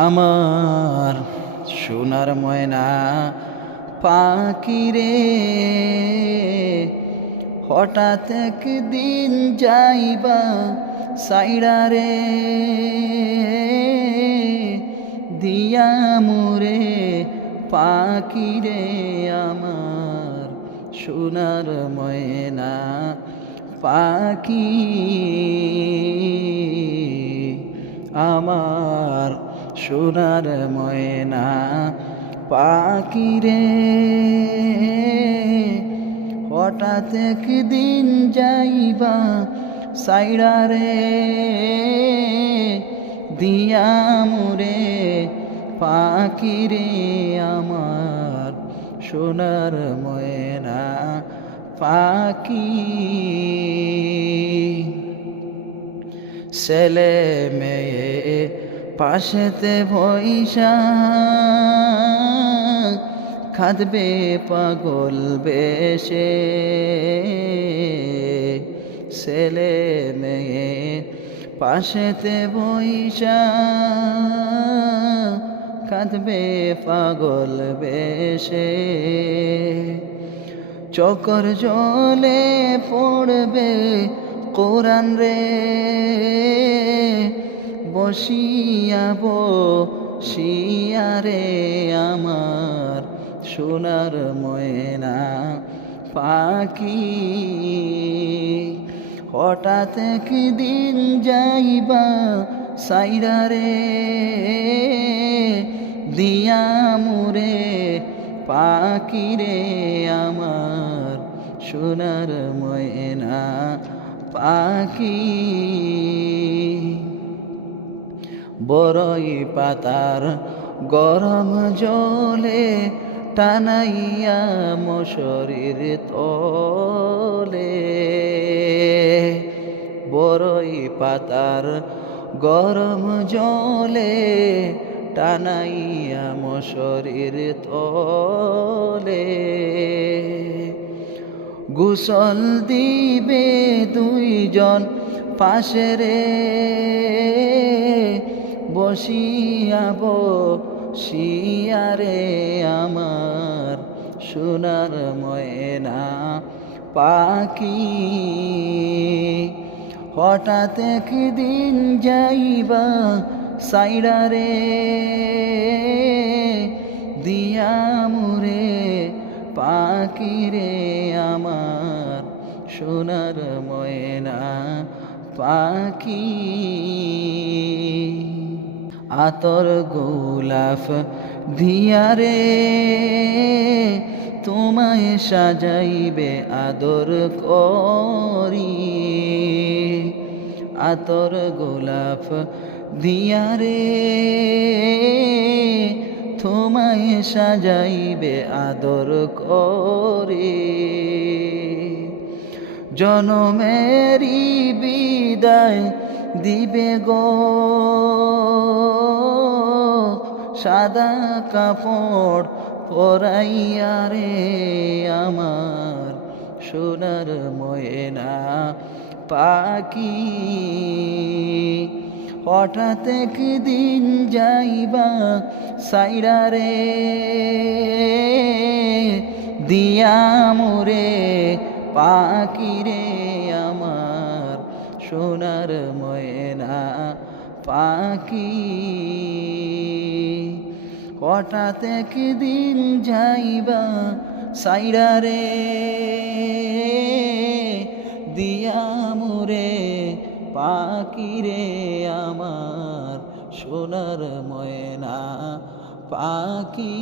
আমার সোনার ময়না পাখি রে, হঠাৎ একদিন যাইবা সাইরা রে, দিয়া মুরে পাখি রে আমার সোনার ময়না পাখি, আমার সোনার ময়না পাখি রে, হঠাৎ একদিন যাইবা সাইরা রে, দিয়া মুরে পাখি রে আমার সোনার ময়না পাখি। ছেলে মেয়ে পাশেতে বইসা খাদবে পাগল বেশে, ছেলে মেয়ে পাশেতে বইসা খাদবে পাগল বেশে, চকর জলে পড়বে কোরআন রে, বসিয়া বসিয়া রে আমার সোনার ময়না পাখি, হঠাৎ একদিন যাইবা সাইরা রে, দিয়া মুরে পাখি রে আমার সোনার ময়না পাখি। বড়ই পাতার গরম জলে টানাইয়া মশারির তলে, বড়ই পাতার গরম জলে টানাইয়া মশারির তলে, গোসল দিবে দুইজন পাশে রে, বসিয়া বসিয়া রে আমার সোনার ময়না পাখি, হঠাৎ একদিন যাইবা সাইরা রে, দিয়া মুরে পাখি রে আমার সোনার ময়না পাখি। আতর গোলাপ দিয়া রে তোমায় সাজাইবে আদর করি, আতর গোলাপ দিয়া রে তোমায় সাজাইবে আদর করে, জনমেরি বিদায় দিবে গো সাদা কাপড় পরাইয়া রে আমার সোনার ময়না পাখি, হঠাৎ একদিন যাইবা সাইরা রে, দিয়া মুরে পাখি রে আমার সোনার ময়না পাখি, হঠাৎ একদিন যাইবা সাইরা রে, দিয়া মুরে পাখি রে আমার সোনার ময়না পাখি।